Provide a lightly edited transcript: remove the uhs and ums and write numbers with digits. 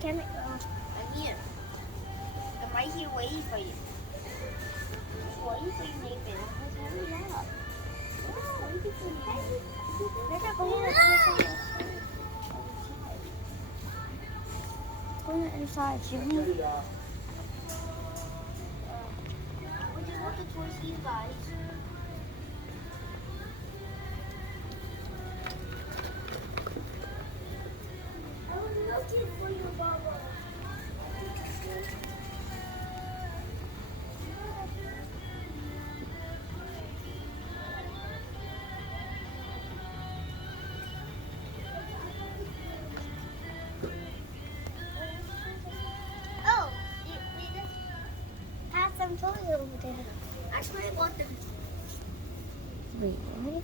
Can it go? I'm here. I'm right here waiting for you. Waiting for you, Nathan. Hurry up. Oh, waiting for you. Let's go inside. Go inside. You We just want the toys for you guys. I was looking for you, Baba. Oh, we just have some toys over there. actually I bought them. Wait, what?